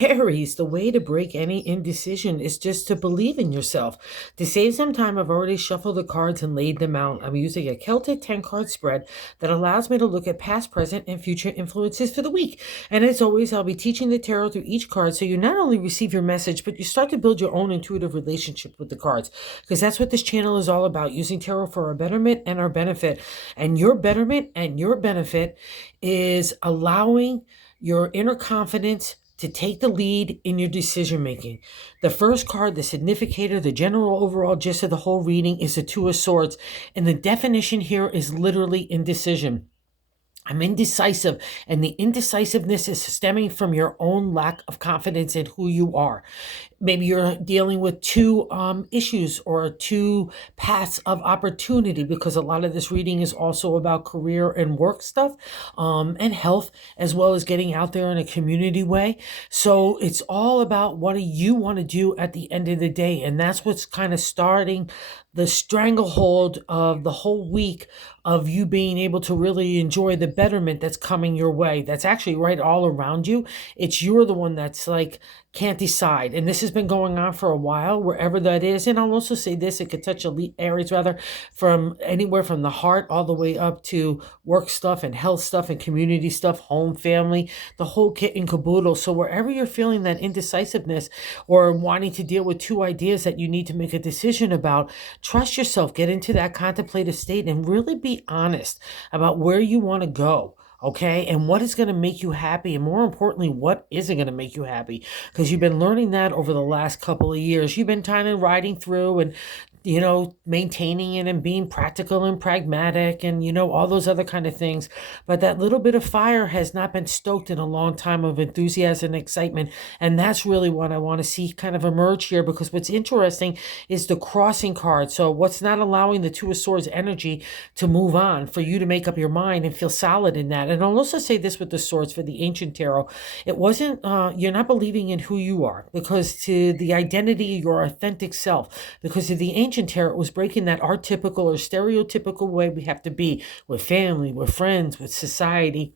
Aries, the way to break any indecision is just to believe in yourself. To save some time, I've already shuffled the cards and laid them out. I'm using a Celtic 10 card spread that allows me to look at past, present, and future influences for the week. And as always, I'll be teaching the tarot through each card so you not only receive your message, but you start to build your own intuitive relationship with the cards. Because that's what this channel is all about, using tarot for our betterment and our benefit. And your betterment and your benefit is allowing your inner confidence to take the lead in your decision making. The first card, the significator, the general overall gist of the whole reading is the Two of Swords. And the definition here is literally indecision. I'm indecisive, and the indecisiveness is stemming from your own lack of confidence in who you are. Maybe you're dealing with two issues or two paths of opportunity, because a lot of this reading is also about career and work stuff, and health, as well as getting out there in a community way. So it's all about what do you want to do at the end of the day, and that's what's kind of starting the stranglehold of the whole week of you being able to really enjoy the betterment that's coming your way. That's actually right all around you. It's you're the one that's like can't decide. And this has been going on for a while, wherever that is. And I'll also say this, it could touch Aries rather, from anywhere from the heart all the way up to work stuff and health stuff and community stuff, home, family, the whole kit and caboodle. So wherever you're feeling that indecisiveness or wanting to deal with two ideas that you need to make a decision about, trust yourself, get into that contemplative state and really be honest about where you want to go. Okay, and what is going to make you happy, and more importantly, what isn't going to make you happy, because you've been learning that over the last couple of years. You've been kind of riding through and maintaining it and being practical and pragmatic and, all those other kind of things. But that little bit of fire has not been stoked in a long time of enthusiasm and excitement. And that's really what I want to see kind of emerge here, because what's interesting is the crossing card. So what's not allowing the Two of Swords energy to move on, for you to make up your mind and feel solid in that. And I'll also say this with the swords for the ancient tarot. It wasn't, you're not believing in who you are, because to the identity, your authentic self, because of the ancient tarot was breaking that archetypical or stereotypical way we have to be with family, with friends, with society.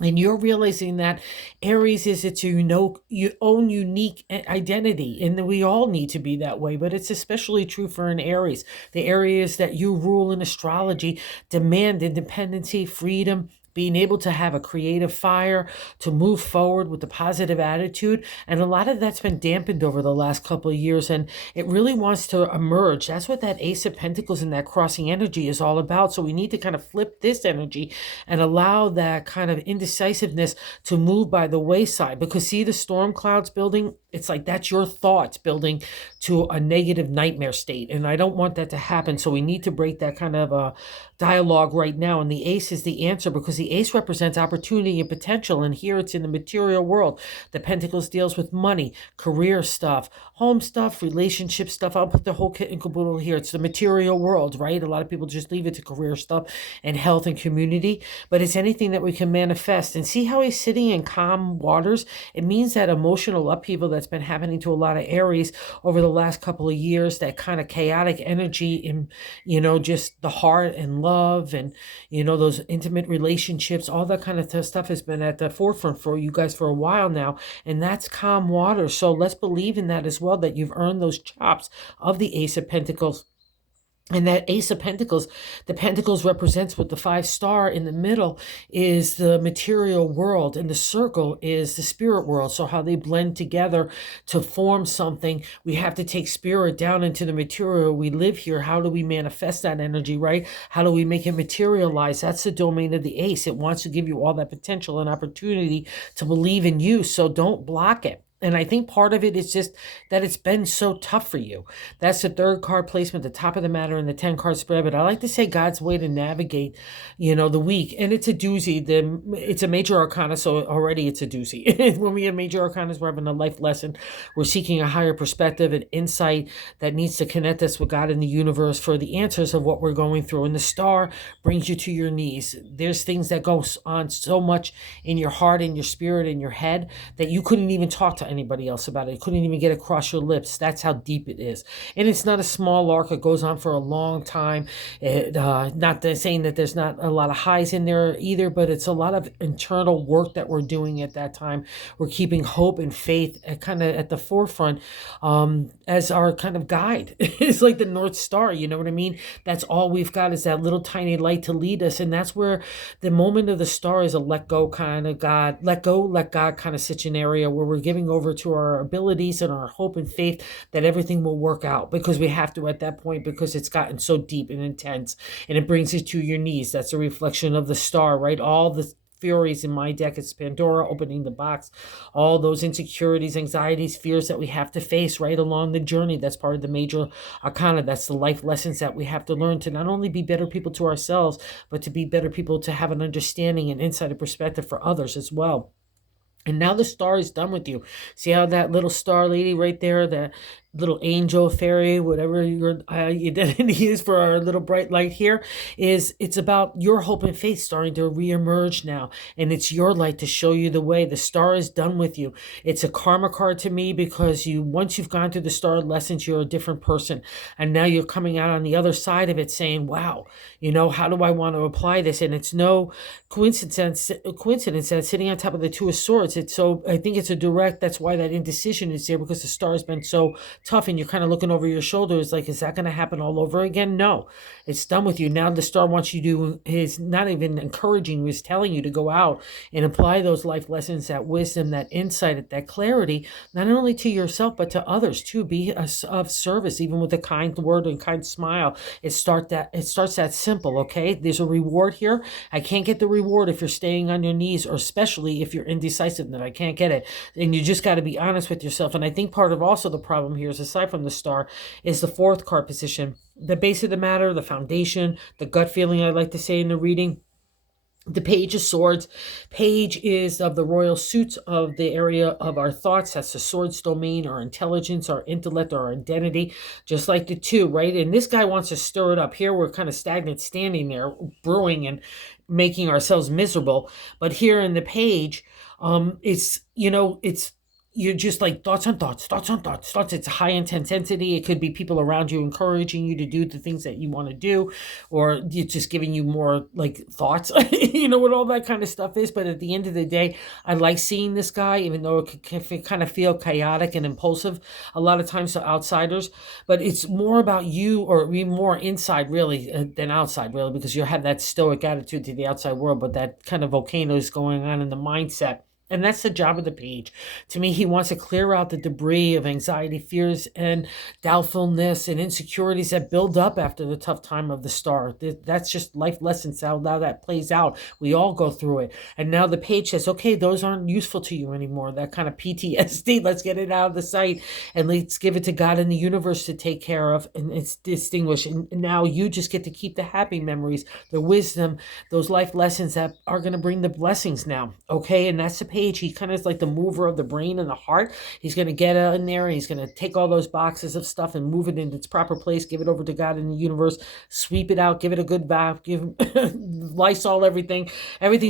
And you're realizing that Aries is it's your own unique identity, and we all need to be that way, but it's especially true for an Aries. The areas that you rule in astrology demand independency, freedom, being able to have a creative fire, to move forward with a positive attitude. And a lot of that's been dampened over the last couple of years, and it really wants to emerge. That's what that Ace of Pentacles and that crossing energy is all about. So we need to kind of flip this energy and allow that kind of indecisiveness to move by the wayside. Because see the storm clouds building? It's like that's your thoughts building to a negative nightmare state. And I don't want that to happen. So we need to break that kind of dialogue right now. And the ace is the answer, because the ace represents opportunity and potential. And here it's in the material world. The pentacles deals with money, career stuff, home stuff, relationship stuff. I'll put the whole kit and caboodle here. It's the material world, right? A lot of people just leave it to career stuff and health and community. But it's anything that we can manifest. And see how he's sitting in calm waters? It means that emotional upheaval that's been happening to a lot of Aries over the last couple of years, that kind of chaotic energy in, just the heart and love and, those intimate relationships, all that kind of stuff has been at the forefront for you guys for a while now. And that's calm water. So let's believe in that as well, that you've earned those chops of the Ace of Pentacles. And that Ace of Pentacles, the Pentacles represents what the 5-star in the middle is the material world, and the circle is the spirit world. So how they blend together to form something. We have to take spirit down into the material. We live here. How do we manifest that energy, right? How do we make it materialize? That's the domain of the Ace. It wants to give you all that potential and opportunity to believe in you. So don't block it. And I think part of it is just that it's been so tough for you. That's the third card placement, the top of the matter in the 10 card spread. But I like to say God's way to navigate, the week. And it's a doozy. It's a major arcana, so already it's a doozy. When we have major arcanas, we're having a life lesson. We're seeking a higher perspective and insight that needs to connect us with God and the universe for the answers of what we're going through. And the star brings you to your knees. There's things that go on so much in your heart, in your spirit, in your head, that you couldn't even talk to anybody else about it. It couldn't even get across your lips. That's how deep it is. And it's not a small arc. It goes on for a long time. Not saying that there's not a lot of highs in there either, but it's a lot of internal work that we're doing at that time. We're keeping hope and faith kind of at the forefront as our kind of guide. It's like the North Star, you know what I mean? That's all we've got is that little tiny light to lead us. And that's where the moment of the star is a let go kind of God, let go, let God kind of scenario where we're giving over to our abilities and our hope and faith that everything will work out, because we have to at that point, because it's gotten so deep and intense, and it brings you to your knees. That's a reflection of the star, right? All the Furies in my deck, it's Pandora opening the box, all those insecurities, anxieties, fears that we have to face right along the journey. That's part of the major arcana. That's the life lessons that we have to learn to not only be better people to ourselves, but to be better people, to have an understanding and insight and perspective for others as well. And now the star is done with you. See how that little star lady right there, that little angel, fairy, whatever your identity is for our little bright light here, it's about your hope and faith starting to reemerge now. And it's your light to show you the way. The star is done with you. It's a karma card to me, because once you've gone through the star lessons, you're a different person. And now you're coming out on the other side of it saying, wow, how do I want to apply this? And it's no coincidence that sitting on top of the Two of Swords, I think it's a direct, that's why that indecision is there, because the star has been so tough, and you're kind of looking over your shoulder. It's like, is that going to happen all over again? No, it's done with you. Now the star wants you to, is not even encouraging, is telling you to go out and apply those life lessons, that wisdom, that insight, that clarity, not only to yourself, but to others too. Be of service, even with a kind word and kind smile. It starts that simple, okay? There's a reward here. I can't get the reward if you're staying on your knees, or especially if you're indecisive, that I can't get it. And you just got to be honest with yourself. And I think part of also the problem here is, aside from the star, is the fourth card position, the base of the matter, the foundation, the gut feeling, I like to say in the reading. The Page of Swords. Page is of the royal suits of the area of our thoughts. That's the swords domain, our intelligence, our intellect, our identity, just like the two, right? And this guy wants to stir it up. Here we're kind of stagnant, standing there, brewing and making ourselves miserable. But here in the Page, it's you're just like thoughts on thoughts. It's high intensity. It could be people around you encouraging you to do the things that you want to do, or it's just giving you more like thoughts, what all that kind of stuff is. But at the end of the day, I like seeing this guy, even though it can kind of feel chaotic and impulsive a lot of times to outsiders. But it's more about you, or even more inside really than outside really, because you have that stoic attitude to the outside world, but that kind of volcano is going on in the mindset. And that's the job of the Page. To me, he wants to clear out the debris of anxiety, fears, and doubtfulness and insecurities that build up after the tough time of the star. That's just life lessons, how that plays out. We all go through it. And now the Page says, okay, those aren't useful to you anymore. That kind of PTSD, let's get it out of the sight, and let's give it to God and the universe to take care of, and it's distinguished. And now you just get to keep the happy memories, the wisdom, those life lessons that are going to bring the blessings now. Okay, and that's the Page. He kind of is like the mover of the brain and the heart. He's going to get in there, and he's going to take all those boxes of stuff and move it in its proper place, give it over to God and the universe, sweep it out, give it a good bath, give Lysol everything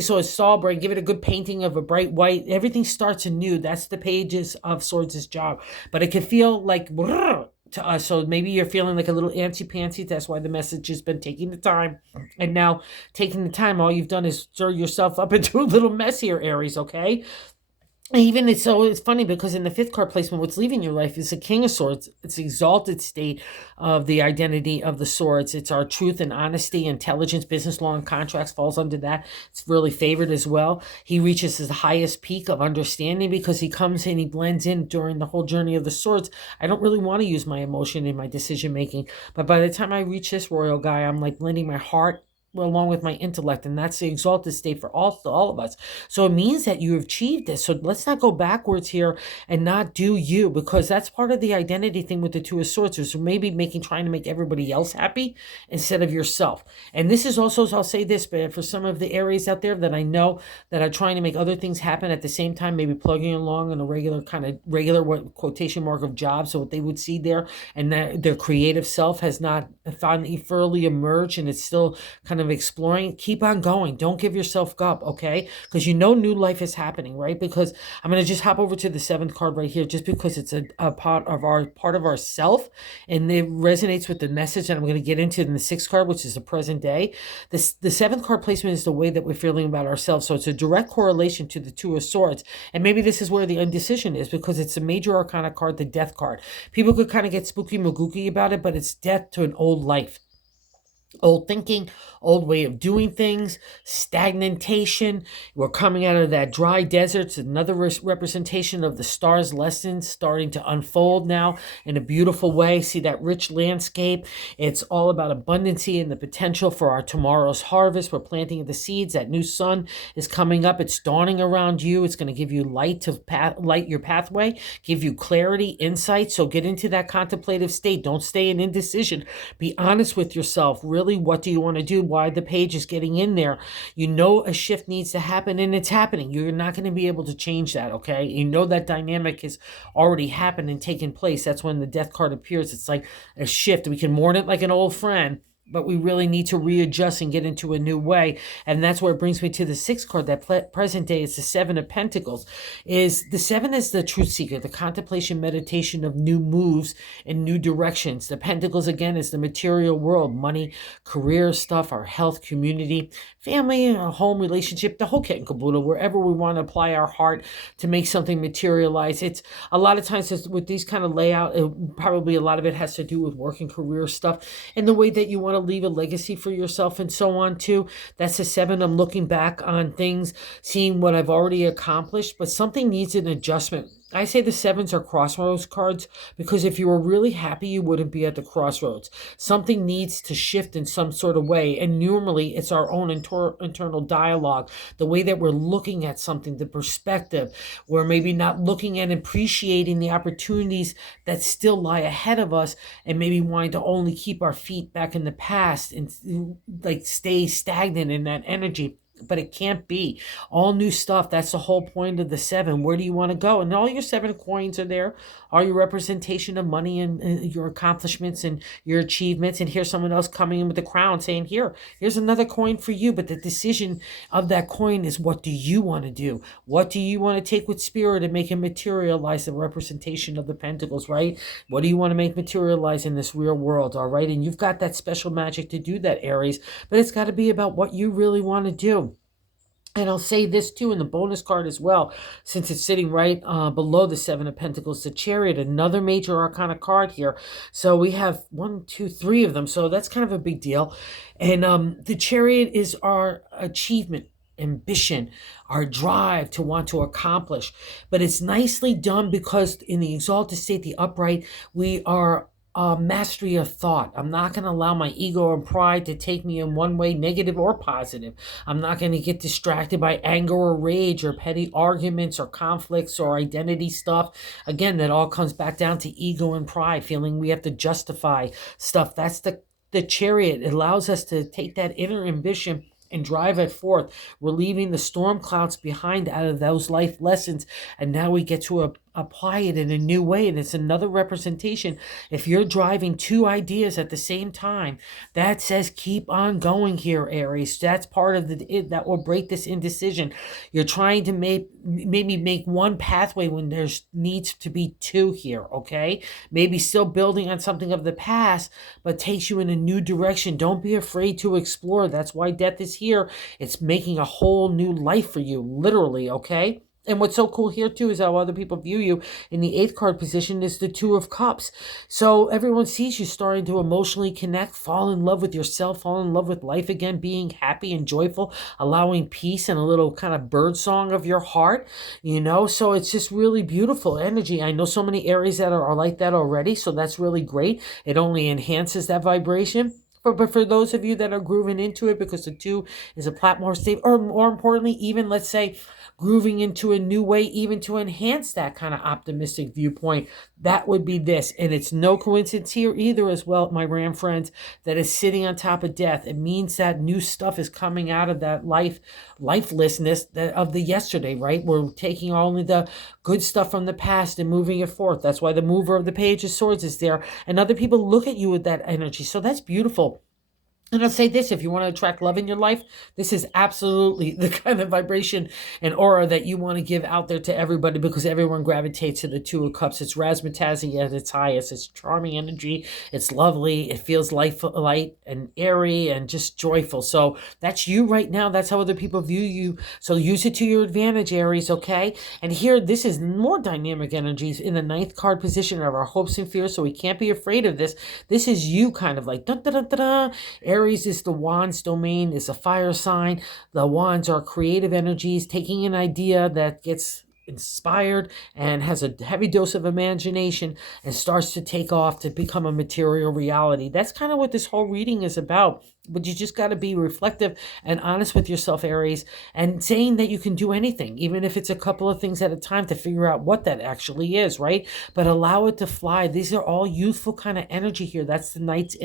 so it's all bright, give it a good painting of a bright white. Everything starts anew. That's the Pages of Swords' job. But it can feel like to us. So maybe you're feeling like a little antsy-pantsy. That's why the message has been taking the time. And now taking the time, all you've done is stir yourself up into a little mess here, Aries, okay? Even it's funny, because in the fifth card placement, what's leaving your life is the King of Swords. It's the exalted state of the identity of the swords. It's our truth and honesty, intelligence, business law, and contracts falls under that. It's really favored as well. He reaches his highest peak of understanding, because he comes in, he blends in during the whole journey of the swords. I don't really want to use my emotion in my decision making, but by the time I reach this royal guy, I'm like blending my heart along with my intellect, and that's the exalted state for all of us. So it means that you have achieved this. So let's not go backwards here and not do you, because that's part of the identity thing with the Two of Swords, is maybe trying to make everybody else happy instead of yourself. And this is also, I'll say this, but for some of the Aries out there that I know that are trying to make other things happen at the same time, maybe plugging along in a regular what quotation mark of job, so what they would see there, and that their creative self has not finally fully emerged, and it's still kind kind of exploring, keep on going. Don't give yourself up, okay? Because you know new life is happening, right? Because I'm going to just hop over to the seventh card right here, just because it's a part of our self, and it resonates with the message that I'm going to get into in the sixth card, which is the present day. The seventh card placement is the way that we're feeling about ourselves. So it's a direct correlation to the Two of Swords. And maybe this is where the indecision is, because it's a major arcana card, the death card. People could kind of get spooky magooky about it, but it's death to an old life. Old thinking, old way of doing things, stagnation. We're coming out of that dry desert. It's another representation of the stars' lessons starting to unfold now in a beautiful way. See that rich landscape. It's all about abundancy and the potential for our tomorrow's harvest. We're planting the seeds. That new sun is coming up. It's dawning around you. It's going to give you light your pathway, give you clarity, insight. So get into that contemplative state. Don't stay in indecision. Be honest with yourself. Really, what do you want to do? Why the page is getting in there? You know a shift needs to happen, and it's happening. You're not going to be able to change that, okay? You know that dynamic has already happened and taken place. That's when the death card appears. It's like a shift. We can mourn it like an old friend, but we really need to readjust and get into a new way. And that's where it brings me to the sixth card, that present day. It's the Seven of Pentacles. The seven is the truth seeker, the contemplation, meditation of new moves and new directions. The Pentacles, again, is the material world, money, career stuff, our health, community, family, home, relationship, the whole kit and caboodle, wherever we want to apply our heart to make something materialize. It's a lot of times with these kind of layout, probably a lot of it has to do with work and career stuff and the way that you want to leave a legacy for yourself and so on too. That's the seven. I'm looking back on things, seeing what I've already accomplished, but something needs an adjustment. I say the sevens are crossroads cards because if you were really happy, you wouldn't be at the crossroads. Something needs to shift in some sort of way. And normally it's our own internal dialogue, the way that we're looking at something, the perspective. We're maybe not looking and appreciating the opportunities that still lie ahead of us, and maybe wanting to only keep our feet back in the past and like stay stagnant in that energy. But it can't be. All new stuff. That's the whole point of the seven. Where do you want to go? And all your seven coins are there. All your representation of money and your accomplishments and your achievements. And here's someone else coming in with the crown saying, here's another coin for you. But the decision of that coin is, what do you want to do? What do you want to take with spirit and make it materialize, the representation of the pentacles, right? What do you want to make materialize in this real world, all right? And you've got that special magic to do that, Aries. But it's got to be about what you really want to do. And I'll say this too in the bonus card as well, since it's sitting right below the Seven of Pentacles, the Chariot, another major arcana card here. So we have 1, 2, 3 of them. So that's kind of a big deal. And the Chariot is our achievement, ambition, our drive to want to accomplish. But it's nicely done because in the exalted state, the upright, we are mastery of thought. I'm not going to allow my ego and pride to take me in one way, negative or positive. I'm not going to get distracted by anger or rage or petty arguments or conflicts or identity stuff. Again, that all comes back down to ego and pride, feeling we have to justify stuff. That's the Chariot. It allows us to take that inner ambition and drive it forth. We're leaving the storm clouds behind out of those life lessons, and now we get to apply it in a new way. And it's another representation. If you're driving two ideas at the same time, that says keep on going here, Aries. That's part of that will break this indecision. You're trying to maybe make one pathway when there's needs to be two here, okay? Maybe still building on something of the past, but takes you in a new direction. Don't be afraid to explore. That's why death is here. It's making a whole new life for you, literally, okay? And what's so cool here too is how other people view you. In the 8th card position is the Two of Cups. So everyone sees you starting to emotionally connect, fall in love with yourself, fall in love with life again, being happy and joyful, allowing peace and a little kind of bird song of your heart, so it's just really beautiful energy. I know so many Aries that are like that already, so that's really great. It only enhances that vibration. But for those of you that are grooving into it, because the 2 is a platform state, or more importantly, even let's say grooving into a new way, even to enhance that kind of optimistic viewpoint, that would be this. And it's no coincidence here either as well, my Ram friends, that is sitting on top of death. It means that new stuff is coming out of that lifelessness of the yesterday, right? We're taking only the good stuff from the past and moving it forth. That's why the mover of the Page of Swords is there. And other people look at you with that energy. So that's beautiful. And I'll say this, if you want to attract love in your life, this is absolutely the kind of vibration and aura that you want to give out there to everybody, because everyone gravitates to the Two of Cups. It's razzmatazzy at its highest. It's charming energy. It's lovely. It feels light and airy and just joyful. So that's you right now. That's how other people view you. So use it to your advantage, Aries, okay? And here, this is more dynamic energies in the ninth card position of our hopes and fears, so we can't be afraid of this. This is you kind of like, dun, dun, dun, dun, dun. Aries is the wands domain, is a fire sign. The wands are creative energies, taking an idea that gets inspired and has a heavy dose of imagination and starts to take off to become a material reality. That's kind of what this whole reading is about. But you just got to be reflective and honest with yourself, Aries, and saying that you can do anything, even if it's a couple of things at a time, to figure out what that actually is, right? But allow it to fly. These are all youthful kind of energy here. That's the Knight's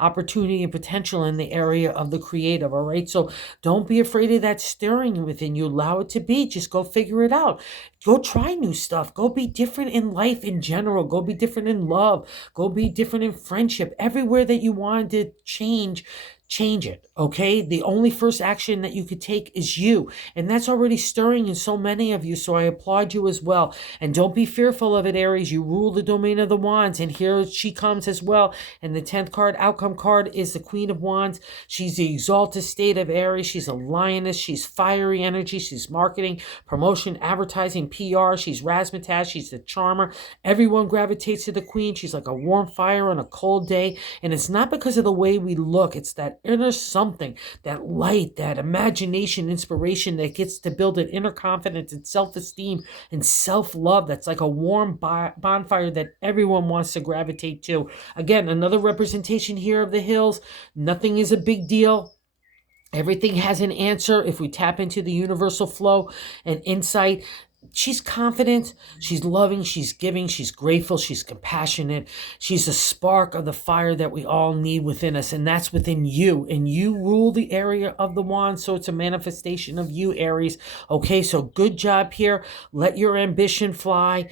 opportunity and potential in the area of the creative, all right? So don't be afraid of that stirring within you. Allow it to be. Just go figure it out. Go try new stuff. Go be different in life in general. Go be different in love. Go be different in friendship. Everywhere that you want to change it, okay? The only first action that you could take is you, and that's already stirring in so many of you, so I applaud you as well. And don't be fearful of it, Aries. You rule the domain of the wands, and here she comes as well. And the 10th card, outcome card, is the Queen of Wands. She's the exalted state of Aries. She's a lioness. She's fiery energy. She's marketing, promotion, advertising, PR. She's razzmatazz. She's the charmer. Everyone gravitates to the Queen. She's like a warm fire on a cold day, and it's not because of the way we look. It's that inner something, that light, that imagination, inspiration that gets to build an inner confidence and self-esteem and self-love that's like a warm bonfire that everyone wants to gravitate to. Again, another representation here of the hills. Nothing is a big deal. Everything has an answer if we tap into the universal flow and insight. She's confident, she's loving, she's giving, she's grateful, she's compassionate. She's a spark of the fire that we all need within us, and that's within you. And you rule the area of the wand, so it's a manifestation of you, Aries. Okay, so good job here. Let your ambition fly.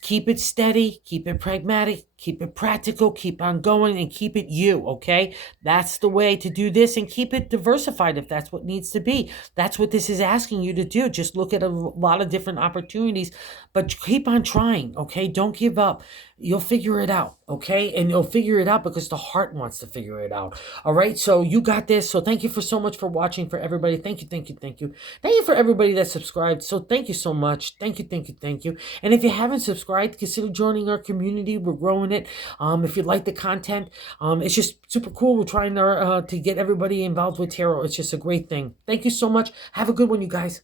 Keep it steady, keep it pragmatic, keep it practical, keep on going, and keep it you, okay? That's the way to do this, and keep it diversified if that's what needs to be. That's what this is asking you to do. Just look at a lot of different opportunities, but keep on trying, okay? Don't give up. You'll figure it out, okay? And you'll figure it out because the heart wants to figure it out, all right? So you got this. So thank you for so much for watching, for everybody. Thank you, thank you, thank you. Thank you for everybody that subscribed. So thank you so much. Thank you, thank you, thank you. And if you haven't subscribed, consider joining our community. We're growing it. If you like the content, it's just super cool. We're trying to get everybody involved with tarot. It's just a great thing. Thank you so much. Have a good one, you guys.